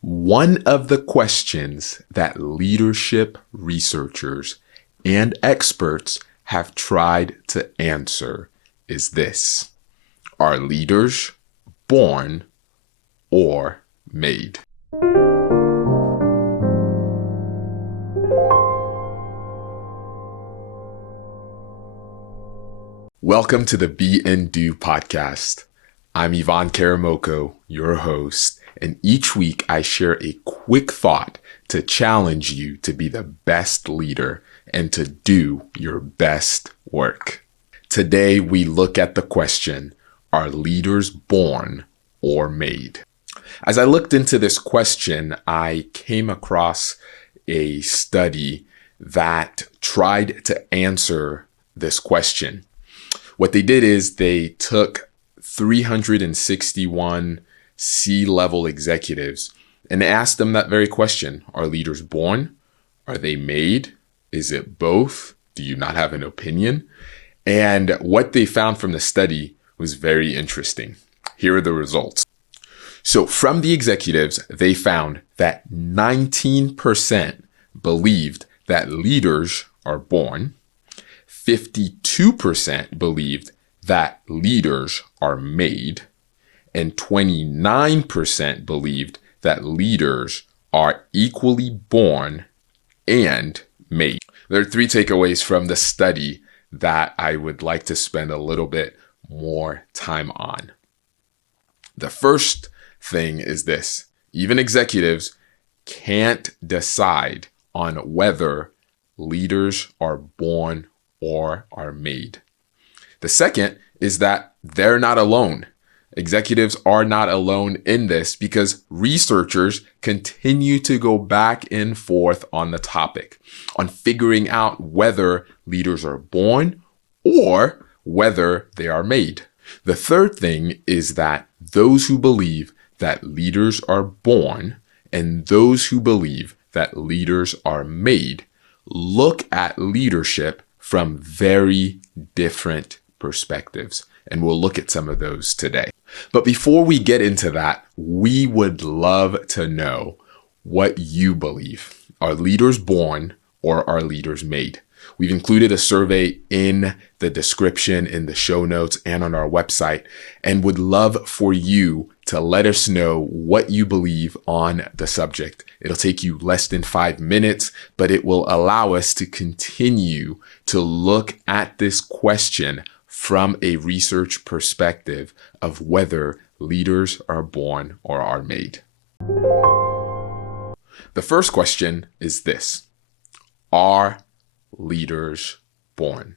One of the questions that leadership researchers and experts have tried to answer is this: are leaders born or made? Welcome to the BE&DO podcast. I'm Yvann, your host, and each week I share a quick thought to challenge you to be the best leader and to do your best work. Today we look at the question, are leaders born or made? As I looked into this question, I came across a study that tried to answer this question. What they did is they took 361 C-level executives and asked them that very question. Are leaders born? Are they made? Is it both? Do you not have an opinion? And what they found from the study was very interesting. Here are the results. So from the executives, they found that 19% believed that leaders are born. 52% believed that leaders are made, and 29% believed that leaders are equally born and made. There are three takeaways from the study that I would like to spend a little bit more time on. The first thing is this: even executives can't decide on whether leaders are born or are made. The second is that they're not alone. Executives are not alone in this because researchers continue to go back and forth on the topic, on figuring out whether leaders are born or whether they are made. The third thing is that those who believe that leaders are born and those who believe that leaders are made look at leadership from very different perspectives. And we'll look at some of those today. But before we get into that, we would love to know what you believe. Are leaders born or are leaders made? We've included a survey in the description, in the show notes, and on our website, and would love for you to let us know what you believe on the subject. It'll take you less than 5 minutes, but it will allow us to continue to look at this question from a research perspective of whether leaders are born or are made. The first question is this: are leaders born?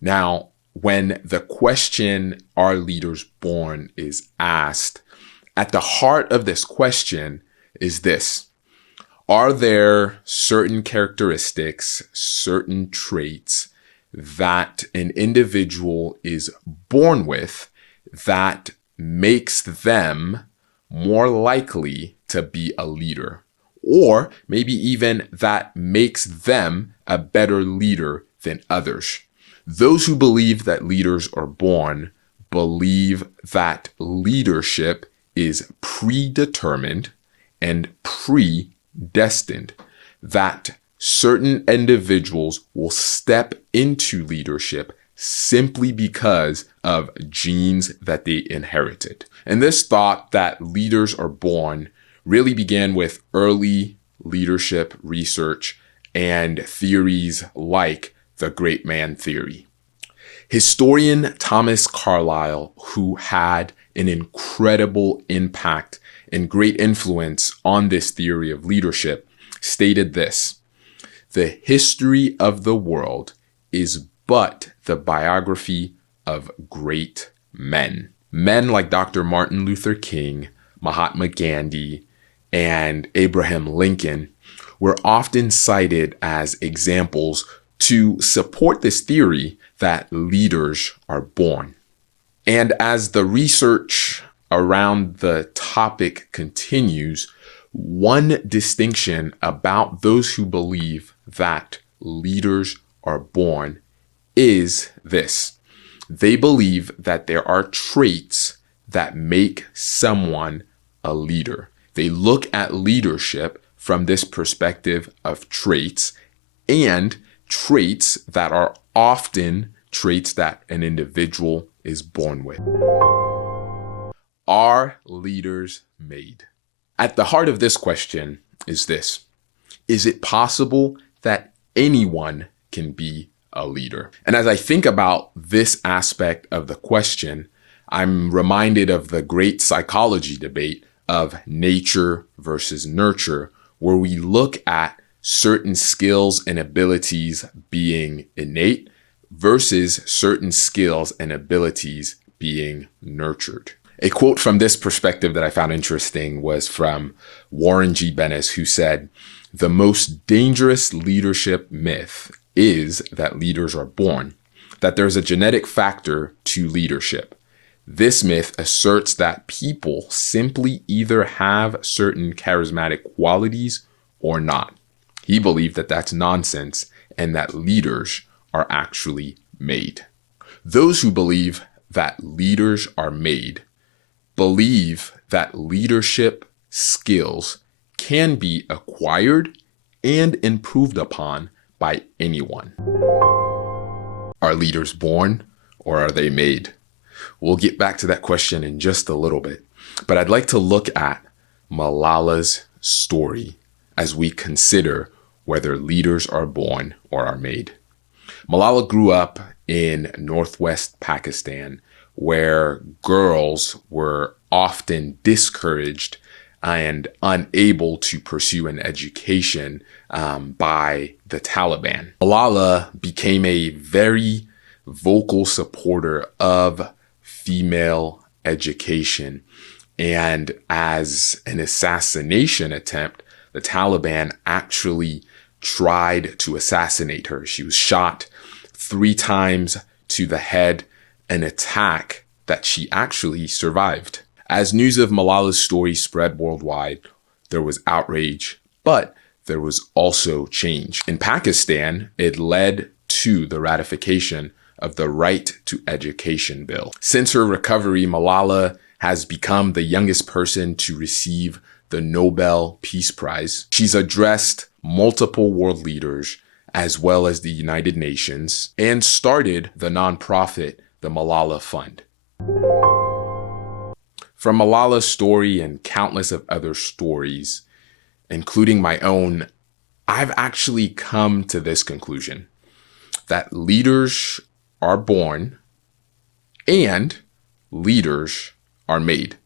Now, when the question, are leaders born, is asked, at the heart of this question is this: are there certain characteristics, certain traits that an individual is born with that makes them more likely to be a leader? Or maybe even that makes them a better leader than others. Those who believe that leaders are born believe that leadership is predetermined and predestined, that certain individuals will step into leadership simply because of genes that they inherited. And this thought that leaders are born really began with early leadership research and theories like the great man theory. Historian Thomas Carlyle, who had an incredible impact and great influence on this theory of leadership, stated this: the history of the world is but the biography of great men. Men like Dr. Martin Luther King, Mahatma Gandhi, and Abraham Lincoln were often cited as examples to support this theory that leaders are born. And as the research around the topic continues, one distinction about those who believe that leaders are born is this: they believe that there are traits that make someone a leader. They look at leadership from this perspective of traits, and traits that are often traits that an individual is born with. Are leaders made? At the heart of this question is this: is it possible that anyone can be a leader? And as I think about this aspect of the question, I'm reminded of the great psychology debate of nature versus nurture, where we look at certain skills and abilities being innate versus certain skills and abilities being nurtured. A quote from this perspective that I found interesting was from Warren G. Bennis, who said, "The most dangerous leadership myth is that leaders are born, that there's a genetic factor to leadership. This myth asserts that people simply either have certain charismatic qualities or not." He believed that that's nonsense and that leaders are actually made. Those who believe that leaders are made believe that leadership skills can be acquired and improved upon by anyone. Are leaders born or are they made? We'll get back to that question in just a little bit, but I'd like to look at Malala's story as we consider whether leaders are born or are made. Malala grew up in Northwest Pakistan, where girls were often discouraged and unable to pursue an education by the Taliban. Malala became a very vocal supporter of female education, and as an assassination attempt, the Taliban actually tried to assassinate her. She was shot 3 times to the head, an attack that she actually survived. As news of Malala's story spread worldwide, there was outrage, but there was also change. In Pakistan, it led to the ratification of the Right to Education bill. Since her recovery, Malala has become the youngest person to receive the Nobel Peace Prize. She's addressed multiple world leaders as well as the United Nations and started the nonprofit, the Malala Fund. From Malala's story and countless of other stories, including my own, I've actually come to this conclusion: that leaders are born and leaders are made.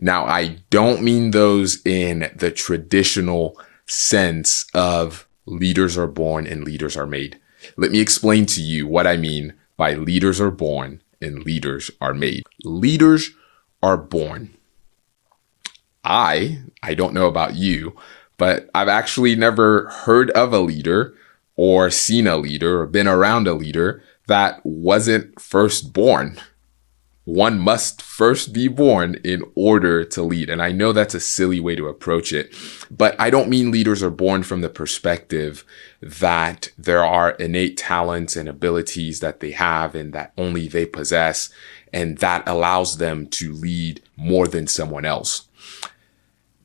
Now, I don't mean those in the traditional sense of leaders are born and leaders are made. Let me explain to you what I mean by leaders are born and leaders are made. Leaders are born. I don't know about you, but I've actually never heard of a leader or seen a leader or been around a leader that wasn't first born. One must first be born in order to lead. And I know that's a silly way to approach it, but I don't mean leaders are born from the perspective that there are innate talents and abilities that they have and that only they possess, and that allows them to lead more than someone else.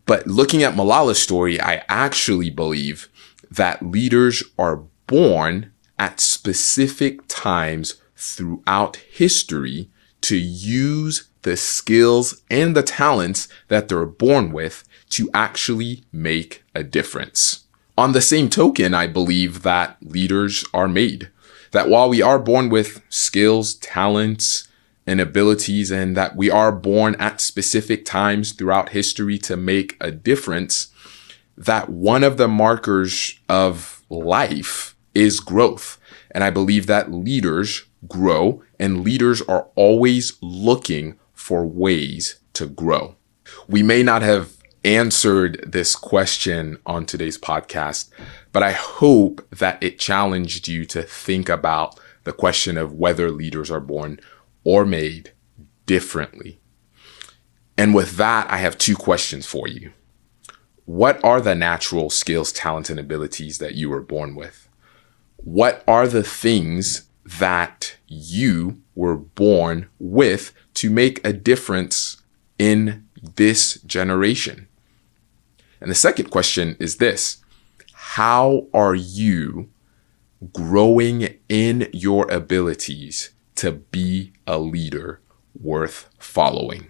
But looking at Malala's story, I actually believe that leaders are born at specific times throughout history to use the skills and the talents that they're born with to actually make a difference. On the same token, I believe that leaders are made. That while we are born with skills, talents, and abilities, and that we are born at specific times throughout history to make a difference, that one of the markers of life is growth. And I believe that leaders grow, and leaders are always looking for ways to grow. We may not have answered this question on today's podcast, but I hope that it challenged you to think about the question of whether leaders are born or made differently. And with that, I have 2 questions for you. What are the natural skills, talents, and abilities that you were born with? What are the things that you were born with to make a difference in this generation? And the second question is this: how are you growing in your abilities to be a leader worth following?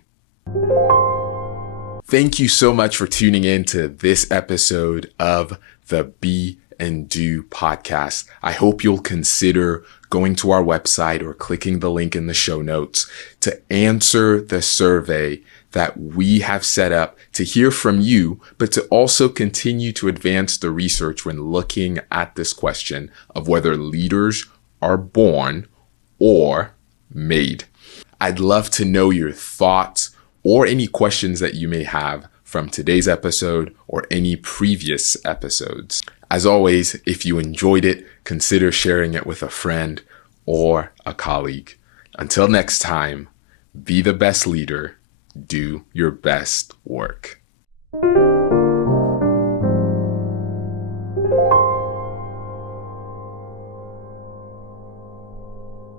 Thank you so much for tuning in to this episode of the BE&DO podcast. I hope you'll consider going to our website or clicking the link in the show notes to answer the survey that we have set up to hear from you, but to also continue to advance the research when looking at this question of whether leaders are born or made. I'd love to know your thoughts or any questions that you may have from today's episode or any previous episodes. As always, if you enjoyed it, consider sharing it with a friend or a colleague. Until next time, be the best leader, do your best work.